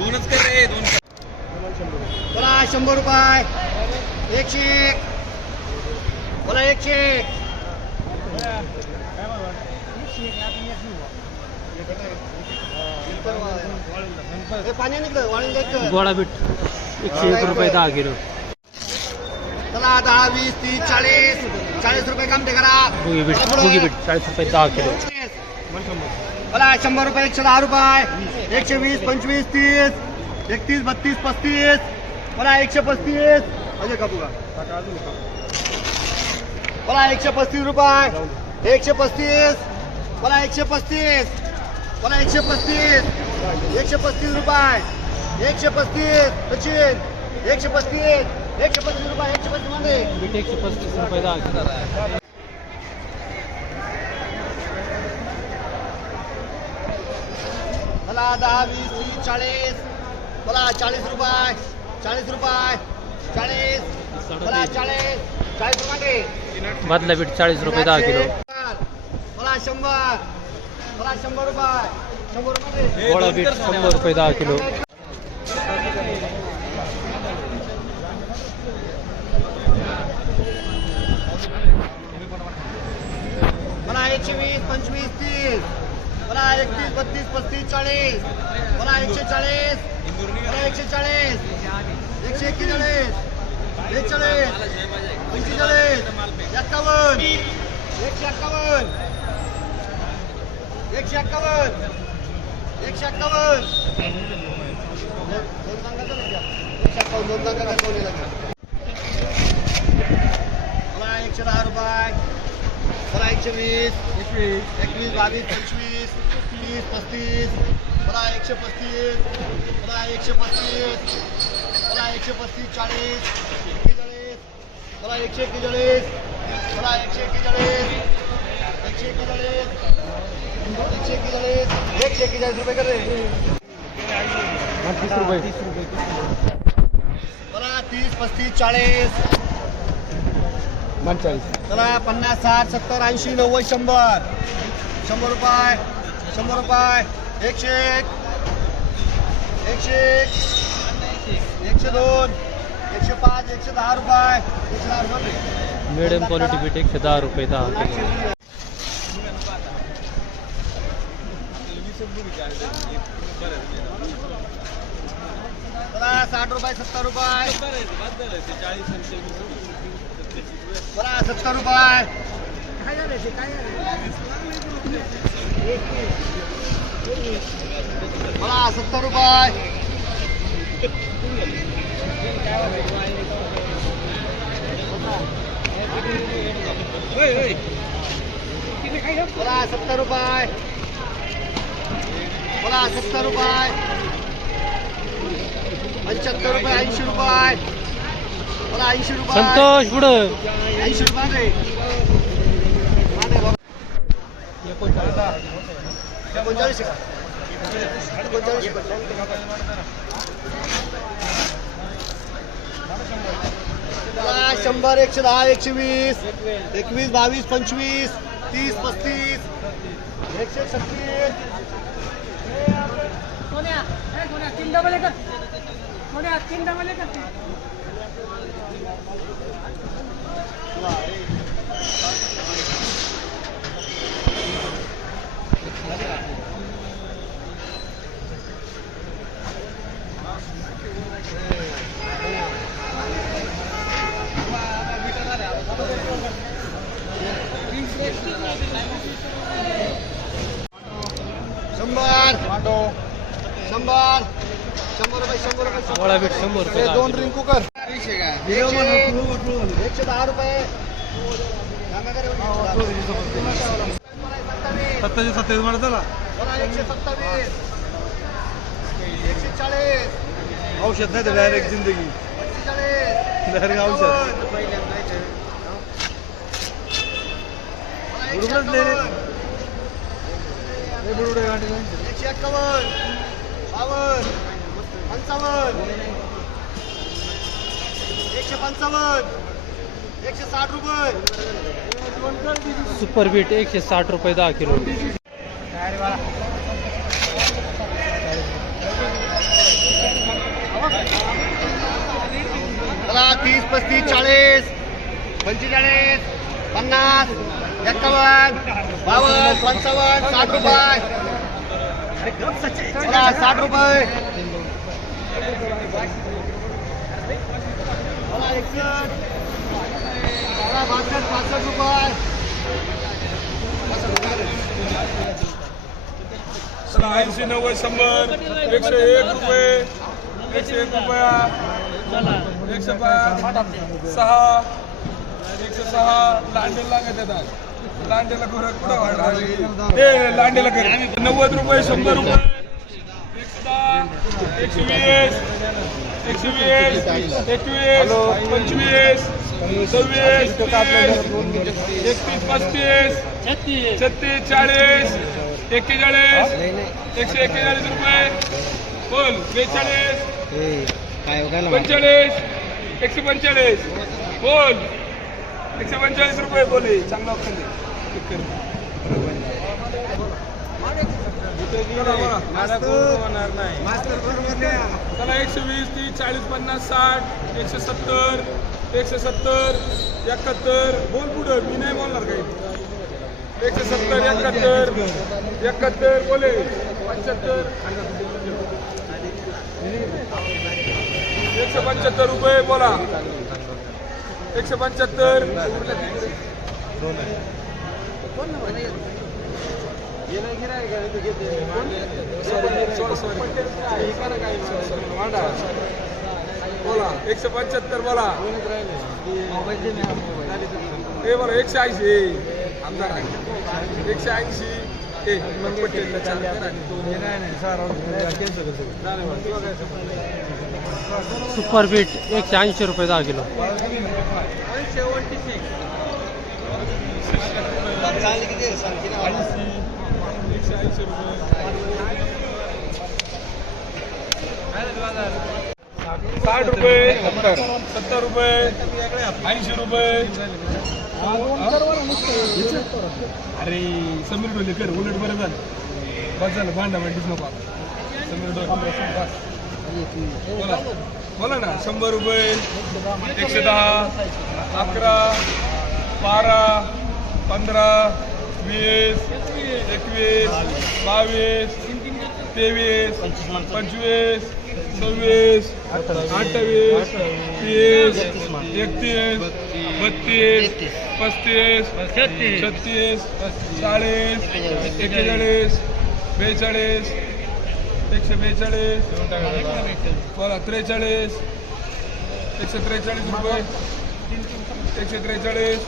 दोनच कर रे दोन बोला शंभर रुपये. एकशे एक. बोला एकशे एक. पाणी निघलं वाळून द्यायचं गोळा बीट. एकशे एक रुपये दहा किलो. चला दहा वीस तीस चाळीस. चाळीस रुपये काम ते करा. बुगी बीट बीट चाळीस रुपये दहा किलो. बोला शंभर रुपये एकशे दहा रुपये एकशे वीस पंचवीस तीस एकतीस बत्तीस पस्तीस बोला एकशे पस्तीस. अजय कापू का बोला एकशे पस्तीस रुपये एकशे पस्तीस बोला एकशे पस्तीस बोला एकशे पस्तीस एकशे पस्तीस रुपये एकशे पस्तीस सचिन एकशे पस्तीस एकशे पस्तीस रुपये एकशे पस्तीसमध्ये. एकशे पस्तीस रुपये दहा वीस तीस चाळीस. बोला चाळीस रुपये चाळीस रुपये चाळीस. बोला चाळीस. चाळीस रुपये. बादला बीट चाळीस रुपये दहा किलो. बोला शंभर. बोला शंभर रुपये. शंभर रुपये. गोळा बीट शंभर रुपये दहा किलो. मला एकशे वीस पंचवीस तीस. मला एकतीस बत्तीस पस्तीस चाळीस. मला एकशे चाळीस. मला एकशे चाळीस. एकशे एक्केचाळीस. बेचाळीस. पंचेचाळीस. एक्कावन्न. एकशे एक्कावन्न. एकशे एक्कावन्न. एकशे एक्कावन्न. दोन सांगायचं एकशे एक्कावन्न. दोन सांगा दाखवले दोन मला एकशे दहा रुपये. मला एकशे वीस. एकवीस. बावीस पंचवीस तीस पस्तीस मला एकशे पस्तीस मला एकशे पस्तीस मला एकशे पस्तीस चाळीस एक्केचाळीस मला एकशे एक्केचाळीस मला एकशे एक्केचाळीस एकशे एक्केचाळीस एकशे एक्केचाळीस एकशे एक्केचाळीस रुपये कर रुपये. मला तीस पस्तीस चाळीस पंचेचाळीस चला पन्नास साठ सत्तर ऐंशी नव्वद शंभर. शंभर रुपये शंभर रुपये. एकशे एक. एकशे एक. एकशे दोन. एकशे पाच एकशे दहा रुपये. एकशे दहा रुपये मिडियम क्वालिटी बीट एकशे दहा रुपये दहा साठ रुपये सत्तर रुपये. चला सत्तर रुपये. मला सत्तर रुपये. मला सत्तर रुपये. मला सत्तर रुपये. पंच्याहत्तर रुपये ऐंशी रुपये. संतोष पुढं ऐंशी रुपये रे माने बाबा. एकोणचाळीस आहे का? एकोणचाळीस आहे का? मला शंभर एकशे दहा एकशे वीस एकवीस बावीस पंचवीस तीस पस्तीस एकशे छत्तीस शंभर. शंभर. शंभर रुपये शंभर रुपये. बीट शंभर दहा दोन. रिंकू कर एकशे एकशे दहा. रुपये. सत्तावीस. सत्तावीस म्हणत चला. एकशे सत्तावीस. एकशे चाळीस. औषध नाही डायरेक्ट जिंदगी. डायरेक्ट औषध. एकशे एकशे एकशे साठ रुपये. सुपर बीट एकशे साठ रुपये दहा किलो. तीस पस्तीस चाळीस पंचेचाळीस पन्नास. एक्कावन्न बावन्न पंचावन्न साठ रुपये. साठ रुपये. चला, बासष्ट पासष्ट रुपये. ऐंशी नव्वद शंभर एकशे एक रुपये एकशे एक रुपया एकशे पाच सहा एकशे सहा लांडेला लागत येतात लांडेला घर कुठं लांडेला घर. नव्वद रुपये शंभर रुपये. एकशे दहा एकशे वीस एकशे वीस एकवीस पंचवीस सव्वीस तीस, एकतीस पस्तीस छत्तीस चाळीस एक्केचाळीस एकशे एक्केचाळीस रुपये. बोल बेचाळीस पंचेचाळीस एकशे पंचेचाळीस. बोल. एकशे पंचेचाळीस रुपये बोले चांगला ऑप्शन दे चला एकशे वीस तीस चाळीस पन्नास साठ एकशे सत्तर एकशे सत्तर एकाहत्तर. बोल पुढं मी नाही बोलणार काही. एकशे सत्तर एकाहत्तर एकाहत्तर बोले. पंच्याहत्तर. एकशे पंच्याहत्तर रुपये बोला. एकशे पंच्याहत्तर. बोला एकशे पंच्याहत्तर बोला. ते बोला एकशे ऐंशी. आमदार एकशे ऐंशी. ए मग पटेल चालले आता दोन हे नाही नाही सहा सुपर बीट एकशे ऐंशी रुपये दहा किलो. साठ रुपये सत्तर. रुपये ऐंशी रुपये. अरे समीर डोले कर उलट बरं झालं. बस झालं भांडा मांडीच नको समीर डोले बोला ना शंभर रुपये एकशे दहा अकरा बारा पंधरा वीस एकवीस बावीस तेवीस पंचवीस सव्वीस अठ्ठावीस तीस एकतीस बत्तीस पस्तीस छत्तीस चाळीस एक्केचाळीस बेचाळीस एकशे बेचाळीस. बोला त्रेचाळीस. एकशे त्रेचाळीस रुपये. एकशे त्रेचाळीस.